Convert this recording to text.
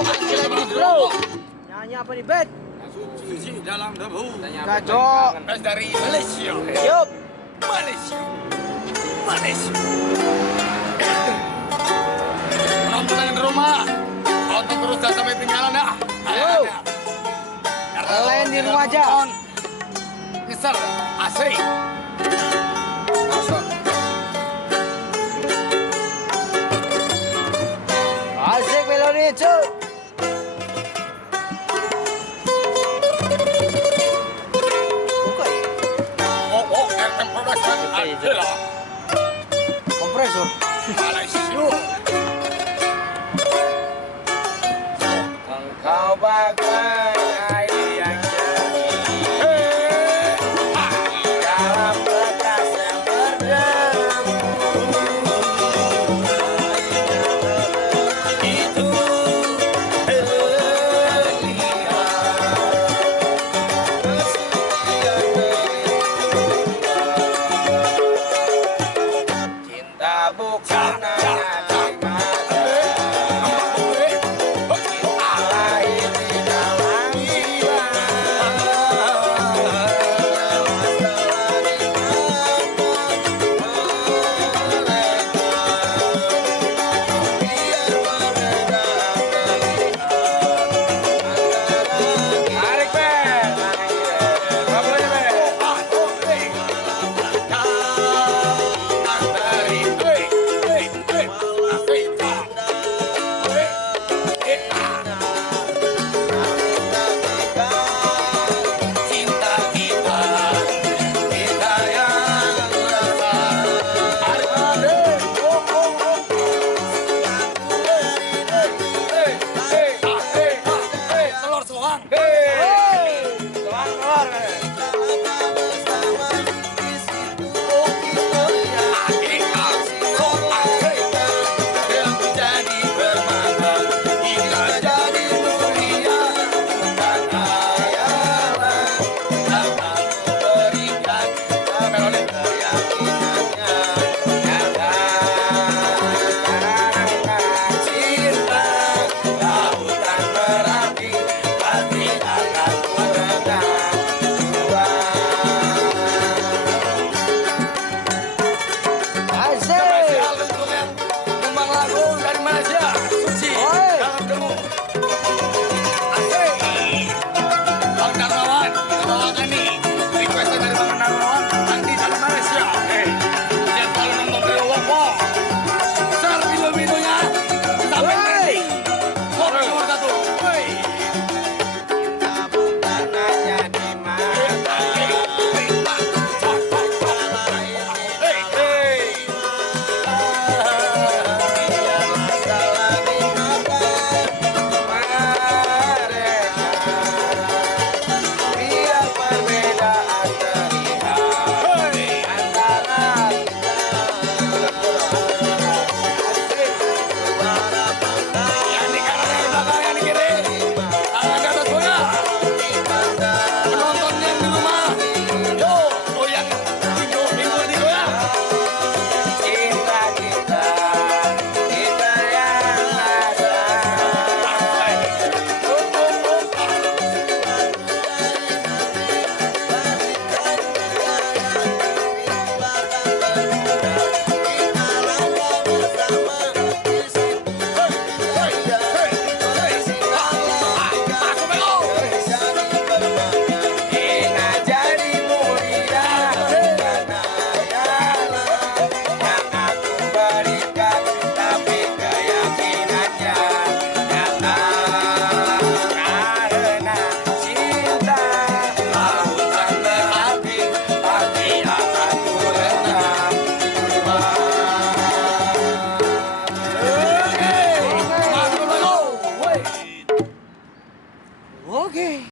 Masih lagi bro. Nyanyi apa nih Bet? Suci dalam debu. Gajok. Best dari Malaysia. Yup. Malaysia. Malaysia. Penonton yang di rumah, tonton terus dan sampai tinggalan dah. Yo. Kalian di rumah aja. Ngeser, asik. Masuk. Asik melodi cuy. Buka ya? Oh, RM Production. Adalah Kompresor. Malaysia. Engkau bakal